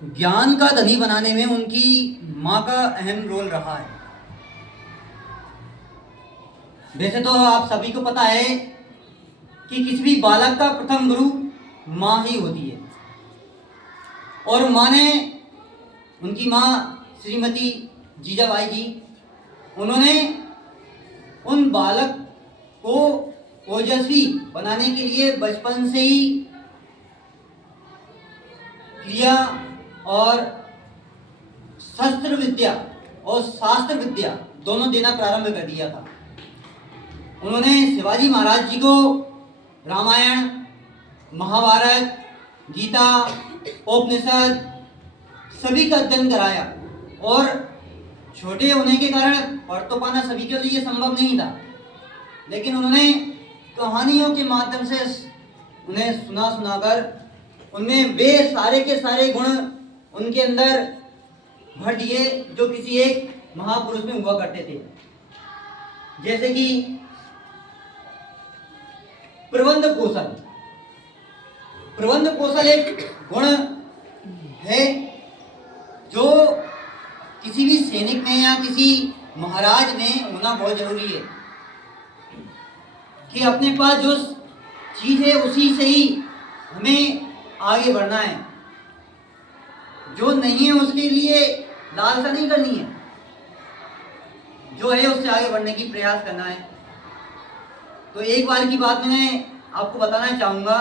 ज्ञान का धनी बनाने में उनकी माँ का अहम रोल रहा है। वैसे तो आप सभी को पता है कि किसी भी बालक का प्रथम गुरु माँ ही होती है, और माँ ने, उनकी माँ श्रीमती जीजाबाई जी, उन्होंने उन बालक को ओजस्वी बनाने के लिए बचपन से ही क्रिया और शस्त्र विद्या और शास्त्र विद्या दोनों देना प्रारंभ कर दिया था। उन्होंने शिवाजी महाराज जी को रामायण, महाभारत, गीता, उपनिषद सभी का अध्ययन कराया, और छोटे होने के कारण पढ़ तो पाना सभी के लिए संभव नहीं था, लेकिन उन्होंने कहानियों के माध्यम से उन्हें सुनाकर उनमें वे सारे के सारे गुण उनके अंदर भर दिए जो किसी एक महापुरुष में हुआ करते थे। जैसे कि प्रबंध कौशल। प्रबंध कौशल एक गुण है जो किसी भी सैनिक में या किसी महाराज में होना बहुत जरूरी है, कि अपने पास जो चीज है उसी से ही हमें आगे बढ़ना है, जो नहीं है उसके लिए लालसा नहीं करनी है, जो है उससे आगे बढ़ने की प्रयास करना है। तो एक बार की बात मैंने आपको बताना चाहूंगा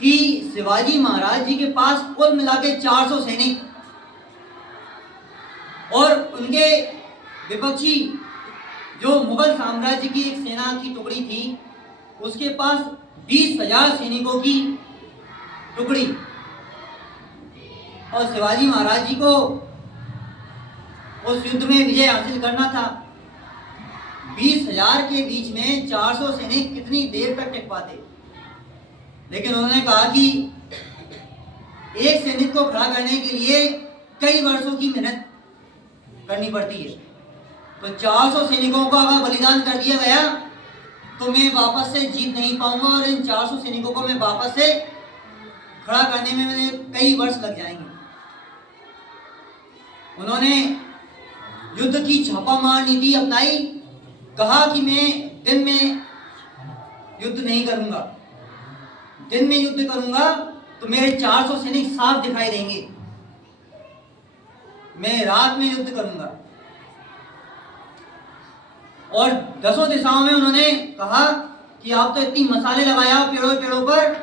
कि शिवाजी महाराज जी के पास कुल मिला के 400 सैनिक और उनके विपक्षी जो मुगल साम्राज्य की एक सेना की टुकड़ी थी उसके पास 20,000 सैनिकों की टुकड़ी, और शिवाजी महाराज जी को उस युद्ध में विजय हासिल करना था। 20,000 के बीच में 400 सैनिक कितनी देर तक टिक पाते, लेकिन उन्होंने कहा कि एक सैनिक को खड़ा करने के लिए कई वर्षों की मेहनत करनी पड़ती है। तो 400 सैनिकों को अगर बलिदान कर दिया गया तो मैं वापस से जीत नहीं पाऊंगा, और इन 400 सैनिकों को मैं वापस से खड़ा करने में मेरे कई वर्ष लग जाएंगे। उन्होंने युद्ध की छापामार नीति अपनाई, कहा कि मैं दिन में युद्ध नहीं करूंगा, दिन में युद्ध करूंगा तो मेरे 400 सैनिक साफ दिखाई देंगे, मैं रात में युद्ध करूंगा। और 10 दिशाओं में उन्होंने कहा कि आप तो इतनी मसाले लगाए हो पेड़ों पेड़ों पर,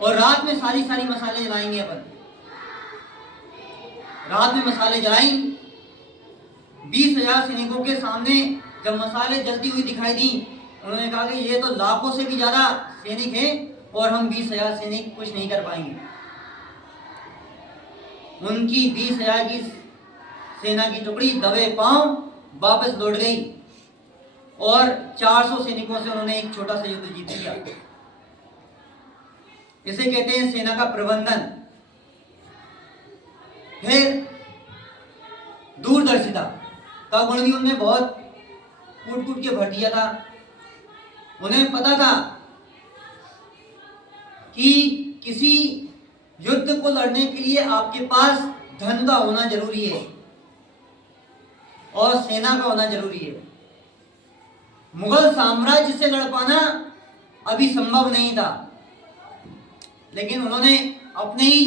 और रात में सारी मसाले जलाएंगे अपन। रात में मसाले जलाई। 20,000 सैनिकों के सामने जब मसाले जलती हुई दिखाई दी, उन्होंने कहा कि ये तो लाखों से भी ज्यादा सैनिक हैं और हम 20,000 सैनिक कुछ नहीं कर पाएंगे। उनकी 20,000 की सेना की टुकड़ी दबे पांव वापस लौट गई और 400 सैनिकों से उन्होंने एक छोटा सा युद्ध जीत लिया। इसे कहते हैं सेना का प्रबंधन। फिर दूरदर्शिता का गुण भी उन्होंने बहुत कूट के भर दिया था। उन्हें पता था कि किसी युद्ध को लड़ने के लिए आपके पास धन का होना जरूरी है और सेना का होना जरूरी है। मुगल साम्राज्य से लड़ पाना अभी संभव नहीं था, लेकिन उन्होंने अपने ही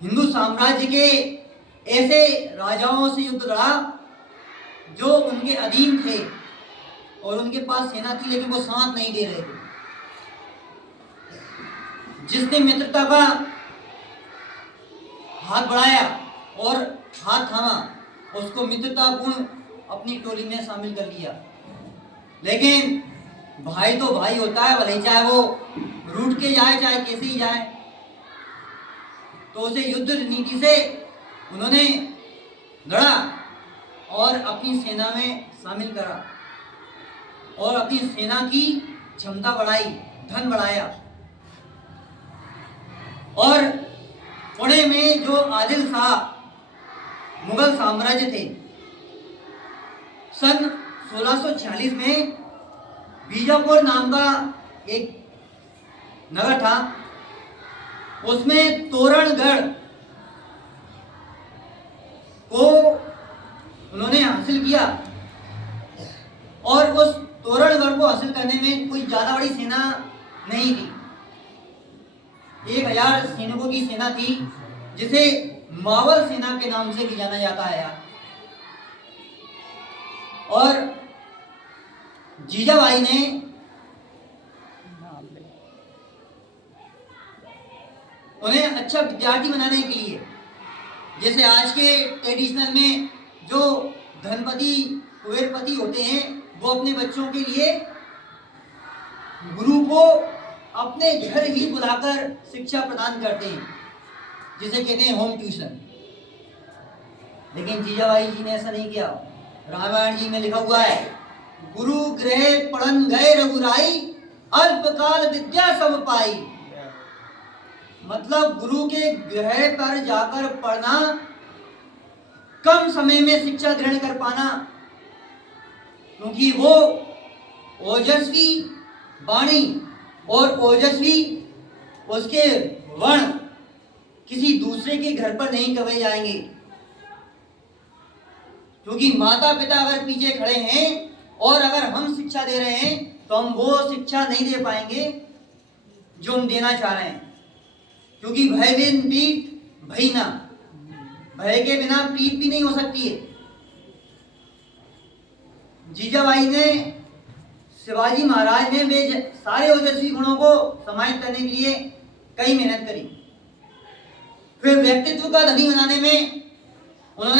हिंदू साम्राज्य के ऐसे राजाओं से युद्ध लड़ा जो उनके अधीन थे और उनके पास सेना थी, लेकिन वो साथ नहीं दे रहे थे। जिसने मित्रता का हाथ बढ़ाया और हाथ थामा, उसको मित्रतापूर्ण अपनी टोली में शामिल कर लिया। लेकिन भाई तो भाई होता है, भले चाहे वो रूठ के जाए चाहे कैसे ही जाए। तो उसे युद्ध नीति से उन्होंने लड़ा और अपनी सेना में शामिल करा और अपनी सेना की क्षमता बढ़ाई, धन बढ़ाया। और पुणे में जो आदिल शाह मुगल साम्राज्य थे, सन 1646 में बीजापुर नाम का एक नगर था, उसमें तोरणगढ़ को उन्होंने हासिल किया। और उस तोरणगढ़ को हासिल करने में कोई ज्यादा बड़ी सेना नहीं थी। 1000 सैनिकों की सेना थी, जिसे मावल सेना के नाम से भी जाना जाता है। और जीजाबाई ने उन्हें अच्छा विद्यार्थी बनाने के लिए, जैसे आज के ट्रेडिशनल में जो धनपति कुबेरपति होते हैं, वो अपने बच्चों के लिए गुरु को अपने घर ही बुलाकर शिक्षा प्रदान करते हैं, जिसे कहते हैं होम ट्यूशन। लेकिन जीजाबाई जी ने ऐसा नहीं किया। रामायण जी में लिखा हुआ है, गुरु गृह पढ़न गए रघुराई, अल्पकाल विद्या सब पाई। मतलब गुरु के गृह पर जाकर पढ़ना, कम समय में शिक्षा ग्रहण कर पाना, क्योंकि वो ओजस्वी वाणी और ओजस्वी उसके वर्ण किसी दूसरे के घर पर नहीं कहे जाएंगे। क्योंकि माता पिता अगर पीछे खड़े हैं और अगर हम शिक्षा दे रहे हैं, तो हम वो शिक्षा नहीं दे पाएंगे जो हम देना चाह रहे हैं। क्योंकि भय बिन पीठ भई ना, भय के बिना पीठ भी नहीं हो सकती है। जीजाबाई ने शिवाजी महाराज में वे सारे ओजस्वी गुणों को समाहित करने के लिए कई मेहनत करी। फिर व्यक्तित्व का धनी बनाने में उन्होंने